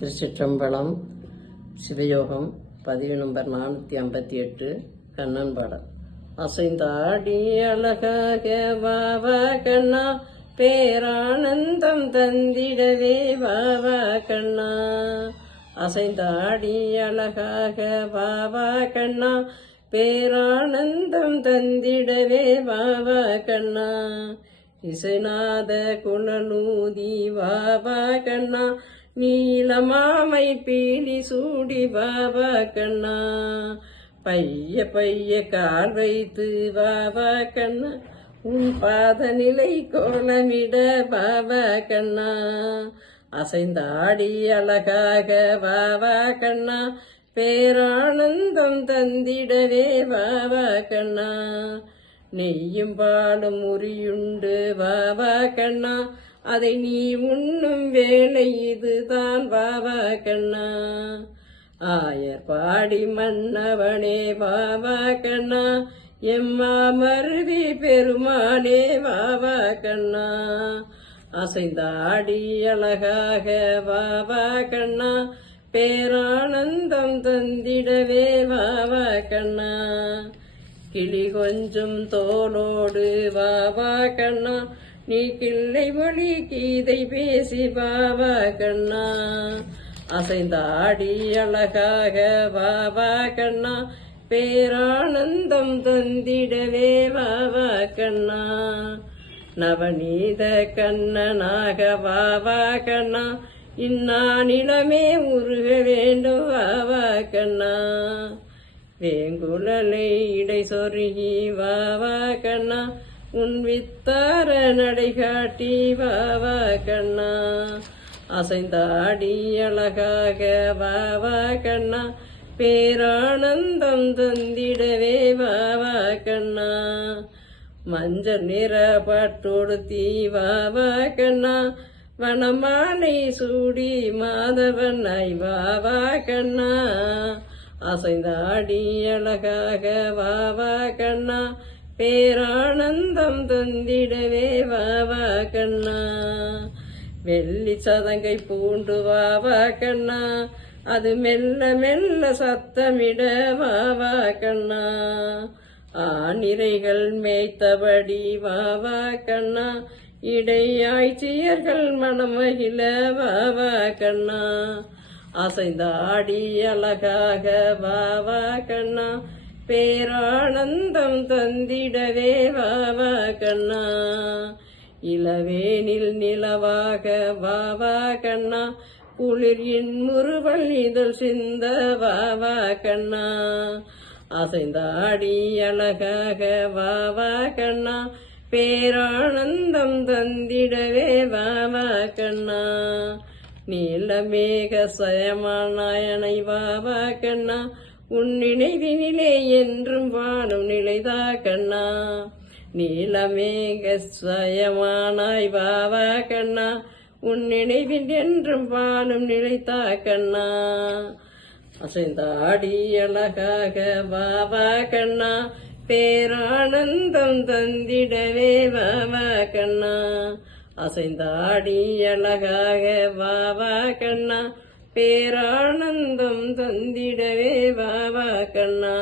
திருச்சிற்றம்பலம் சிவயோகம் பதிவு நம்பர் நானூற்றி ஐம்பத்தி எட்டு கண்ணன் பாடல் அசைந்தாடி அழகாக வாவா கண்ணா பேரானந்தம் தந்திடவே வாவா கண்ணா. அசைந்தாடி அழகாக வாவா கண்ணா பேரானந்தம் தந்திடவே வாவா கண்ணா. இசைநாத குணநூதி வாவா கண்ணா நீலமாமை பீலி சூடி பாபா கண்ணா. பைய பைய கால் வைத்து பாபா கண்ணா. உன் பாத நிலை கோலமிட பாபா கண்ணா. அசைந்தாடி அழகாக பாபா கண்ணா. பேரானந்தம் தந்திடவே பாபா கண்ணா. நெய்யும் பாலும் உரியுண்டு பாபா கண்ணா. அதை நீ உண்ணும் வேலை இதுதான் பாபா கண்ணா. ஆயர் பாடி மன்னவனே பாபா கண்ணா. எம்மா மருதி பெருமானே பாபா கண்ணா. அசைந்தாடி அழகாக பாபா கண்ணா. பேரானந்தம் தந்திடவே பாபா கண்ணா. கிளி கொஞ்சம் தோளோடு பாபா கண்ணா. நீ கிள்ளை மொழி கீதை பேசி பாபா கண்ணா. அசைந்தாடி அழகாக பாபா கண்ணா. பேரானந்தம் தந்திடவே பாபா கண்ணா. நவநீத கண்ணனாக பாபா கண்ணா. இந்நானிலமே உருக வேண்டும் வாவா கண்ணா. வேங்குழலை இடை சொருகி வாவா கண்ணா. உன் வித்தார நடை வாவா கண்ணா. அசைந்தாடி அழகாக வாவா கண்ணா. பேரானந்தம் தந்திடவே வாவா கண்ணா. மஞ்சள் நிற பாட்டோடுத்தி வாவா கண்ணா. வனமாலை சூடி மாதவனாய் வாவா கண்ணா. அசைந்தாடி அழகாக வாவா கண்ணா. பேரானந்தம் தந்திடவே வாவா கண்ணா. வெள்ளி சதங்கை பூண்டு வாவா கண்ணா. அது மெல்ல மெல்ல சத்தமிட வாவா கண்ணா. ஆனிரைகள் மேய்த்தபடி வாவா கண்ணா. இடையாய்ச்சியர்கள் மனமகிழ வாவா கண்ணா. அசைந்தாடி அழகாக வாவா கண்ணா. பேரானந்தம் தந்திடவே வாவா கண்ணா. இளவேனில் நிலவாக வாவா கண்ணா. குளிர் முறுவல் இதழ் சிந்த வாவா கண்ணா. அசைந்தாடி அழகாக வாவா கண்ணா. பேரானந்தம் தந்திடவே வாவா கண்ணா. நீல மேக சயமானாயனை வாவா கண்ணா. உன் நினைவினிலே என்றும் வானும் நிலைதா கண்ணா. நீலமேக சுயமானாய் பாவா கண்ணா. உன் நினைவில் என்றும் வாழும் நிலைத்தா கண்ணா. அசைந்தாடி அழகாக பாபா கண்ணா. பேரானந்தம் தந்திடவே பாபா கண்ணா. அசைந்தாடி அழகாக பாபா கண்ணா. பேரானந்தம் தந்திடவே பாபா கண்ணா.